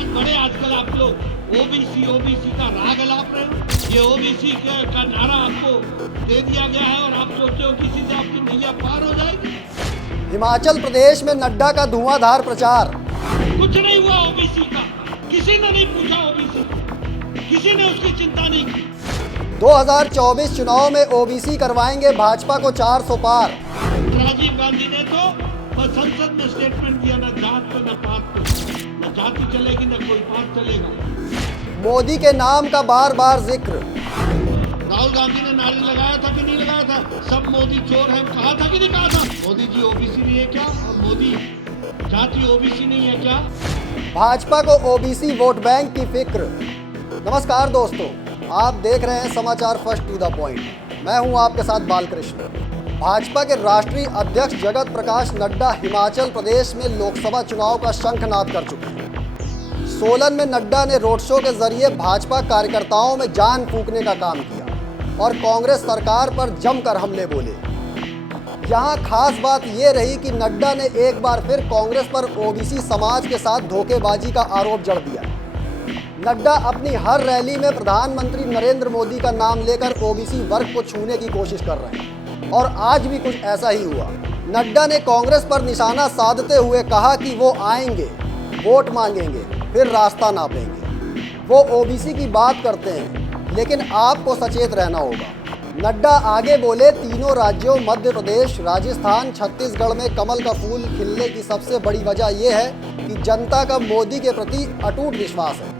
साथ बड़े आजकल आप लोग ओबीसी ओबीसी का राग अलाप रहे हो। ये ओबीसी का नारा आपको दे दिया गया है और आप सोचते हो किसी से आपकी नैया पार हो जाएगी। हिमाचल प्रदेश में नड्डा का धुआंधार प्रचार। कुछ नहीं हुआ ओबीसी का, किसी ने नहीं पूछा ओबीसी, किसी ने उसकी चिंता नहीं की। 2024 चुनाव में ओबीसी करवाएंगे भाजपा को 400 पार। राजीव गांधी ने तो बस संसद में स्टेटमेंट दिया, न जात पे न पात पे, न जाति चलेगी न कोई पात चलेगा। मोदी के नाम का बार बार जिक्र। राहुल गांधी ने नारी लगाया था कि नहीं लगाया था? सब मोदी चोर है कहा था कि नहीं कहा था? मोदी जी ओबीसी नहीं है क्या? और मोदी जाति ओबीसी नहीं है क्या? भाजपा को ओबीसी वोट बैंक की फिक्र। नमस्कार दोस्तों, आप देख रहे हैं समाचार फर्स्ट टू द पॉइंट। मैं हूं आपके साथ बालकृष्ण। भाजपा के राष्ट्रीय अध्यक्ष जगत प्रकाश नड्डा हिमाचल प्रदेश में लोकसभा चुनाव का शंखनाद कर चुके हैं। सोलन में नड्डा ने रोड शो के जरिए भाजपा कार्यकर्ताओं में जान फूंकने का काम किया और कांग्रेस सरकार पर जमकर हमले बोले। यहाँ खास बात ये रही कि नड्डा ने एक बार फिर कांग्रेस पर ओबीसी समाज के साथ धोखेबाजी का आरोप जड़ दिया। नड्डा अपनी हर रैली में प्रधानमंत्री नरेंद्र मोदी का नाम लेकर ओबीसी वर्ग को छूने की कोशिश कर रहे हैं और आज भी कुछ ऐसा ही हुआ। नड्डा ने कांग्रेस पर निशाना साधते हुए कहा कि वो आएंगे, वोट मांगेंगे, फिर रास्ता नापेंगे। वो ओबीसी की बात करते हैं, लेकिन आपको सचेत रहना होगा। नड्डा आगे बोले, तीनों राज्यों मध्य प्रदेश, राजस्थान, छत्तीसगढ़ में कमल का फूल खिलने की सबसे बड़ी वजह यह है कि जनता का मोदी के प्रति अटूट विश्वास है।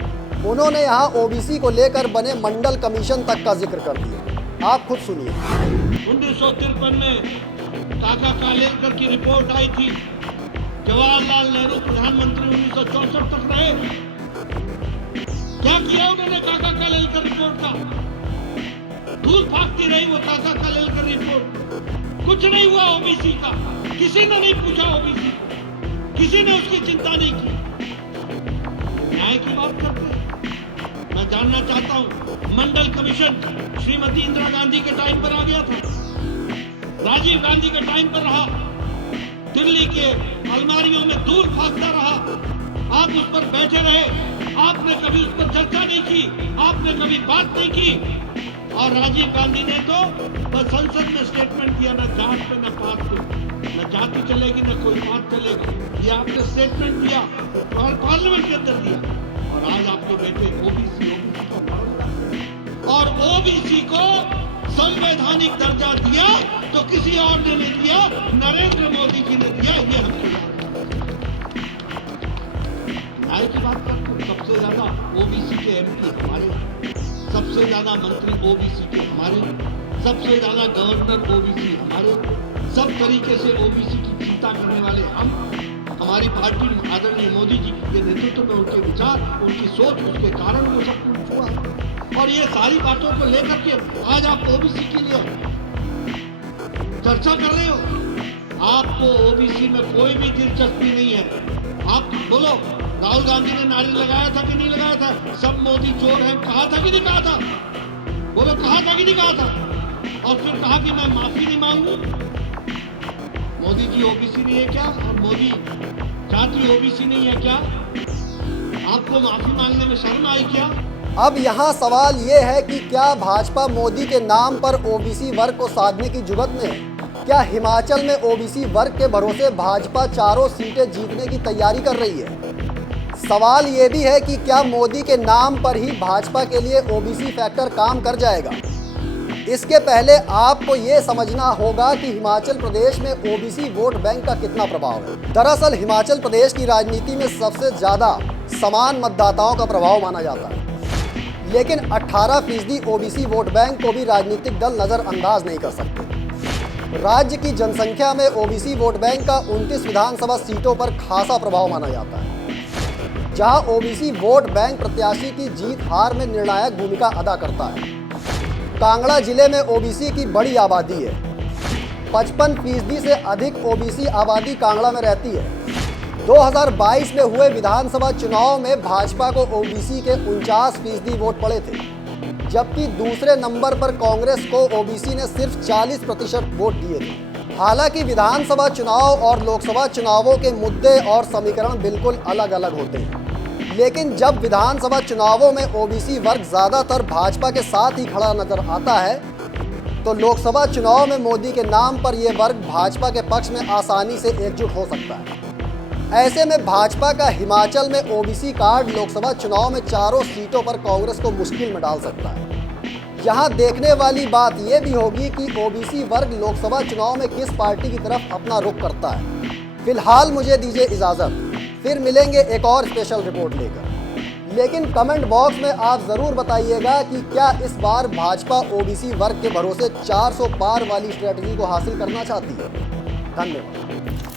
उन्होंने यहाँ ओबीसी को लेकर बने मंडल कमीशन तक का जिक्र कर दिया। आप खुद सुनिए। 1953 में काका कालेलकर की रिपोर्ट आई थी। जवाहरलाल नेहरू प्रधानमंत्री 1964 तक रहे। क्या किया उन्होंने काका कालेलकर रिपोर्ट का? धूल फाकती रही वो काका कालेलकर रिपोर्ट। कुछ नहीं हुआ ओबीसी का, किसी ने नहीं पूछा ओबीसी, किसी ने उसकी चिंता नहीं की। न्याय की बात करते हैं। मैं जानना चाहता हूं, मंडल कमीशन श्रीमती इंदिरा गांधी के टाइम पर आ गया था, राजीव गांधी के टाइम पर रहा, दिल्ली के अलमारियों में धूल फाकता रहा, आप उस पर बैठे रहे, आपने कभी उस पर चर्चा नहीं की, आपने कभी बात नहीं की। और राजीव गांधी ने तो बस संसद में स्टेटमेंट दिया, न जात पे न पात पे, न जाति चलेगी न कोई बात चलेगा। ये आपने स्टेटमेंट दिया और पार्लियामेंट के अंदर दिया, और आज आपके बेटे ओबीसी का नाम और ओबीसी को संवैधानिक दर्जा दिया तो किसी और ने नहीं दिया, नरेंद्र मोदी जी ने दिया। ये हमको न्याय की बात करते हैं। सबसे ज्यादा ओबीसी के एमपी हमारे, सबसे ज्यादा मंत्री ओबीसी के हमारे, सबसे ज्यादा गवर्नर ओबीसी हमारे, सब तरीके से ओबीसी की चिंता करने वाले हम। हमारी पार्टी आदरणीय मोदी जी के नेतृत्व में उनके विचार, उनकी सोच, उसके कारण वो सब कुछ हुआ। और ये सारी बातों को लेकर के आज आप ओबीसी के लिए चर्चा कर रहे हो। आपको ओबीसी में कोई भी दिलचस्पी नहीं है। आप बोलो, राहुल गांधी ने नारी लगाया था कि नहीं लगाया था? सब मोदी चोर है कहा था कि नहीं कहा था? बोलो, कहा था कि नहीं कहा था? और फिर कहा कि मैं माफी नहीं मांगू। मोदी जी ओबीसी नहीं है क्या? और मोदी जाति ओबीसी नहीं है क्या? आपको माफी मांगने में शर्म आई क्या? अब यहाँ सवाल ये है कि क्या भाजपा मोदी के नाम पर ओबीसी वर्ग को साधने की जुगत में है? क्या हिमाचल में ओबीसी वर्ग के भरोसे भाजपा चारों सीटें जीतने की तैयारी कर रही है? सवाल ये भी है कि क्या मोदी के नाम पर ही भाजपा के लिए ओबीसी फैक्टर काम कर जाएगा? इसके पहले आपको ये समझना होगा कि हिमाचल प्रदेश में ओबीसी वोट बैंक का कितना प्रभाव है। दरअसल हिमाचल प्रदेश की राजनीति में सबसे ज़्यादा समान मतदाताओं का प्रभाव माना जाता है, लेकिन 18% ओबीसी वोट बैंक को भी राजनीतिक दल नज़रअंदाज नहीं कर सकते। राज्य की जनसंख्या में ओबीसी वोट बैंक का 29 विधानसभा सीटों पर खासा प्रभाव माना जाता है, जहां ओबीसी वोट बैंक प्रत्याशी की जीत हार में निर्णायक भूमिका अदा करता है। कांगड़ा जिले में ओबीसी की बड़ी आबादी है। 55% से अधिक ओबीसी आबादी कांगड़ा में रहती है। 2022 में हुए विधानसभा चुनाव में भाजपा को ओबीसी के 49% वोट पड़े थे, जबकि दूसरे नंबर पर कांग्रेस को ओबीसी ने सिर्फ 40% वोट दिए थे। हालांकि विधानसभा चुनाव और लोकसभा चुनावों के मुद्दे और समीकरण बिल्कुल अलग अलग होते हैं, लेकिन जब विधानसभा चुनावों में ओबीसी वर्ग ज्यादातर भाजपा के साथ ही खड़ा नजर आता है, तो लोकसभा चुनाव में मोदी के नाम पर यह वर्ग भाजपा के पक्ष में आसानी से एकजुट हो सकता है। ऐसे में भाजपा का हिमाचल में ओबीसी कार्ड लोकसभा चुनाव में चारों सीटों पर कांग्रेस को मुश्किल में डाल सकता है। यहाँ देखने वाली बात यह भी होगी कि ओबीसी वर्ग लोकसभा चुनाव में किस पार्टी की तरफ अपना रुख करता है। फिलहाल मुझे दीजिए इजाज़त, फिर मिलेंगे एक और स्पेशल रिपोर्ट लेकर। लेकिन कमेंट बॉक्स में आप ज़रूर बताइएगा कि क्या इस बार भाजपा ओबीसी वर्ग के भरोसे 400 पार वाली स्ट्रेटजी को हासिल करना चाहती है। धन्यवाद।